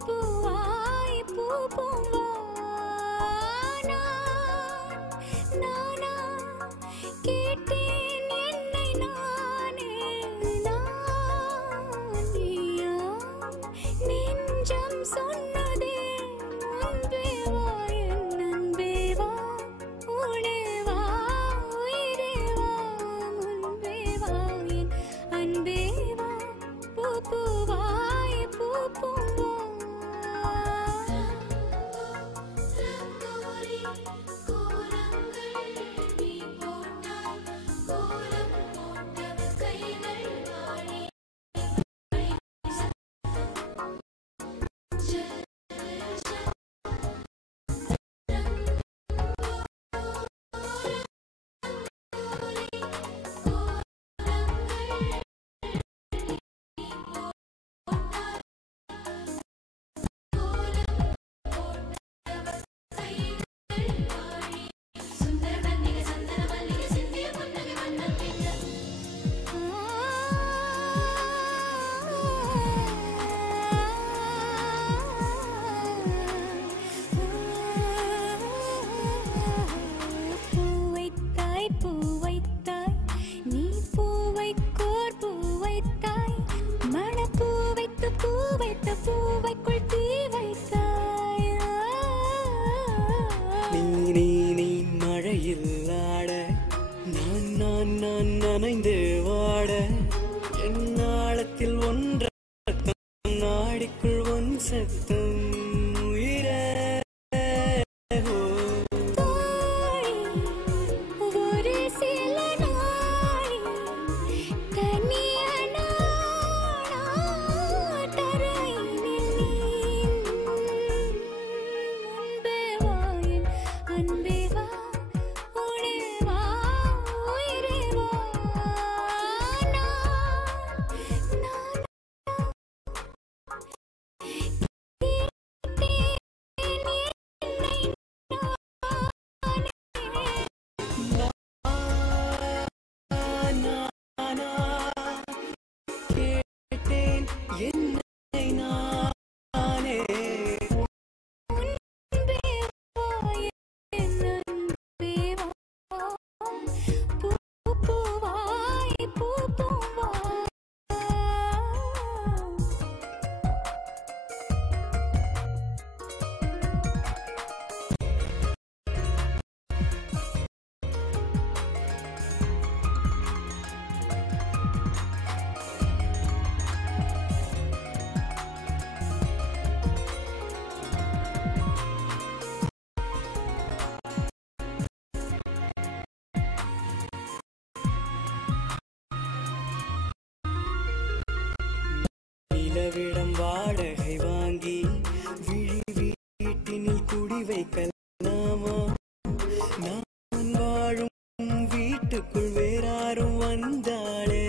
பூவாய் பூ பூவா நானா கேட்டேன் என்னை நானே நீயா நெஞ்சம் சொன்னதே அன்பே வா என் அன்பே வா உடே வா உயிரே வா முன்பே வா என் அன்பே வா பூ பூவாய் பூ பூவா பூவைத்தாய் நீ பூவைக்கோர் பூவைத்தாய் மணப்பூ வைத்து பூ வைத்த பூவைக்குள் தீ வைத்தாய் நீ மழையில் ஆட நான் நனைந்து வாட என் நாளத்தில் ஒன்ற நாடிக்குள் ஒன் சத்தம் நிலவிடம் வாடகை வாங்கி வீட்டினில் குடி வைக்கலாமா நான் வாழும் வீட்டுக்குள் வேறாரும் வந்தாளே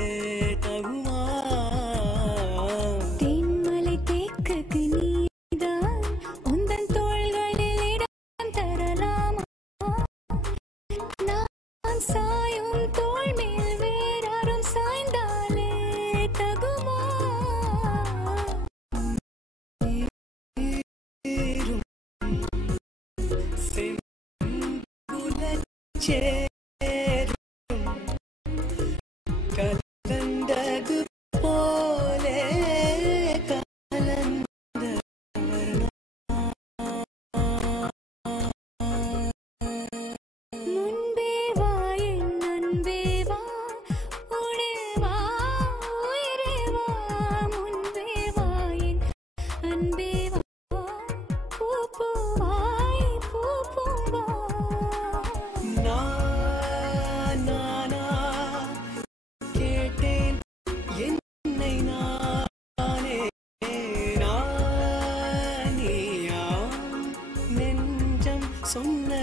தகுமா தென்மலை தேக்குக்கு நீதான் உந்தன் தோள்களில் இடம் தரலாமா நான் சாயும் தோள் மேல் வேறாரும் சாய்ந்தாலே தகுமா கலந்தது போலே கலந்த முன்பே வா என் அன்பே வா உடே வா உயிரே வா முன்பே வா என் அன்பே வா பூ பூவாய் பூ பூவா நானா கேட்டேன் என்னை நானே நீயா நெஞ்சம் சொன்ன